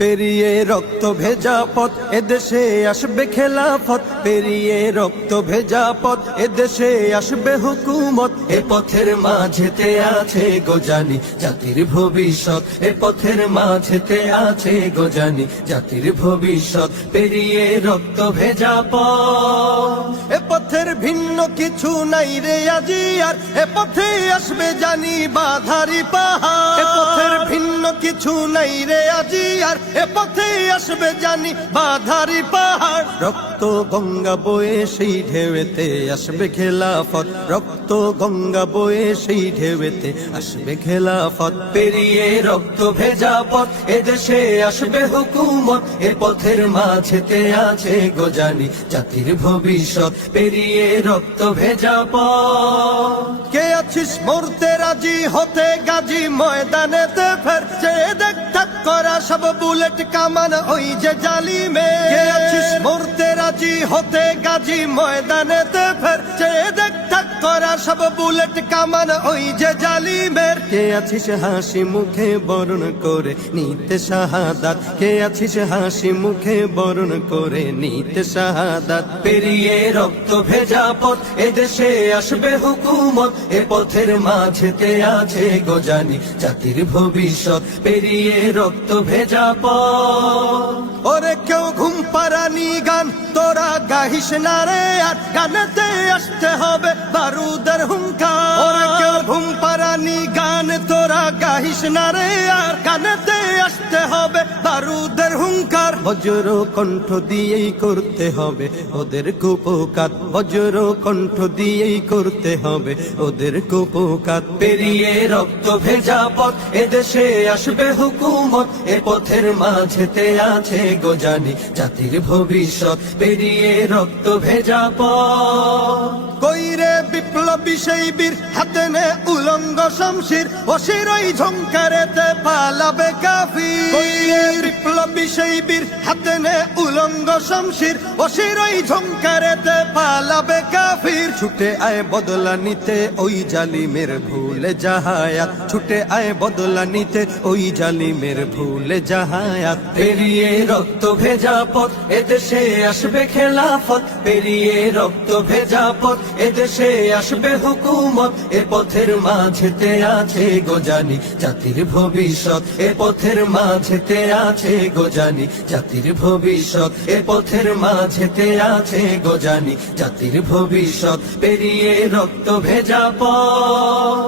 পেরিয়ে রক্ত ভেজা পথ এদেশে আসবে খেলাফত, পেরিয়ে রক্ত ভেজা পথ এদেশে আসবে হুকুমত। এ পথের মাঝেতে আছে গোজানি জাতির ভবিষ্যৎ, এ পথের মাঝেতে আছে গোজানি জাতির ভবিষ্যৎ। পেরিয়ে রক্ত ভেজা পথ, এ পথের ভিন্ন কিছু নাই রে আজি আর, এ পথে আসবে জানি বাধারি পাহাড়। এ পথের ভিন্ন কিছু নাই রে আজি আর, এ পথে আসবে জানি বাধারি পাহাড়। রক্ত গঙ্গা বয়ে সেই ঢেউতে আসবে খেলাফত, রক্ত গঙ্গা বয়ে সেই ঢেউতে আসবে খেলাফত। পেরিয়ে রক্ত ভেজা পথ এদেশে আসবে হুকুমত, এ পথের মাঝেতে আছে গোজানি জাতির ভবিষ্যৎ। পেরিয়ে রক্ত ভেজা পথ, কে আছিস মরতে রাজি হতে গাজী ময়দানেতে ফের, চেয়ে দেখ ঠাক করা সব বুলেট কামান ওই যে জালিমে। কে আছিস মরতে রাজি হতে গাজী ময়দানেতে ফের, চেয়ে দেখ ঠাক করা সব বুলেট কামান ওই যে জালিমের। কে আছিস হাসি মুখে বরণ করে নিতে শাহাদাত, কে আছিস হাসি মুখে বরণ করে নিতে শাহাদাত। পেরিয়ে রক্ত ভেজা পথ এদেশে আসবে হুকুমত, এ পথের মাঝেতে আছে গোজানি জাতির ভবিষ্যৎ। পেরিয়ে রক্ত ভেজা পথ, ওরে কেউ ঘুম পাড়ানি গান তোরা গাহিস না রে আর, গানেতে আসতে হবে বারুদের হুঙ্কার। ওরে কেউ ঘুম পাড়ানি গান তোরা গাহিস না রে আর, গানেতে আসতে হবে বারুদের হুঙ্কার। বজ্র কণ্ঠ দিয়েই করতে হবে ওদের কুপকাত, বজ্র কণ্ঠ দিয়েই করতে হবে ওদের কুপকাত। পেরিয়ে রক্ত ভেজা পথ এদেশে আসবে হুকুমত, এ পথের মাঝেতে আছে গোজানি জাতির ভবিষ্যৎ। পেরিয়ে রক্ত ভেজা পথ, কইরে বিপ্লবী সেই বীর হাতে নে উলঙ্গ শমশির, অশিরই ঝংকারেতে পালাবে কাফির। কইরে বিপ্লবী সেই বীর হাতে নে উলঙ্গ শমশির, অশিরই ঝংকারেতে পালাবে কাফির। ছুটে আয় বদলা নিতে ওই জালিমের ভুলে জাহায়াত, ছুটে আয় বদলা নিতে ওই জালিমের ভুলে জাহায়াত। পেরিয়ে রক্ত ভেজা পথ এদেশে আসবে খেলাফত, পেরিয়ে রক্ত ভেজা পথ এদেশে আসবে হুকুমত, এ পথের মাঝেতে আছে গোজানি জাতির ভবিষ্যৎ। এ পথের মাঝেতে আছে গোজানি জাতির ভবিষ্যৎ, এ পথের মাঝেতে আছে গোজানি জাতির ভবিষ্যৎ। পেরিয়ে রক্ত ভেজা পথ।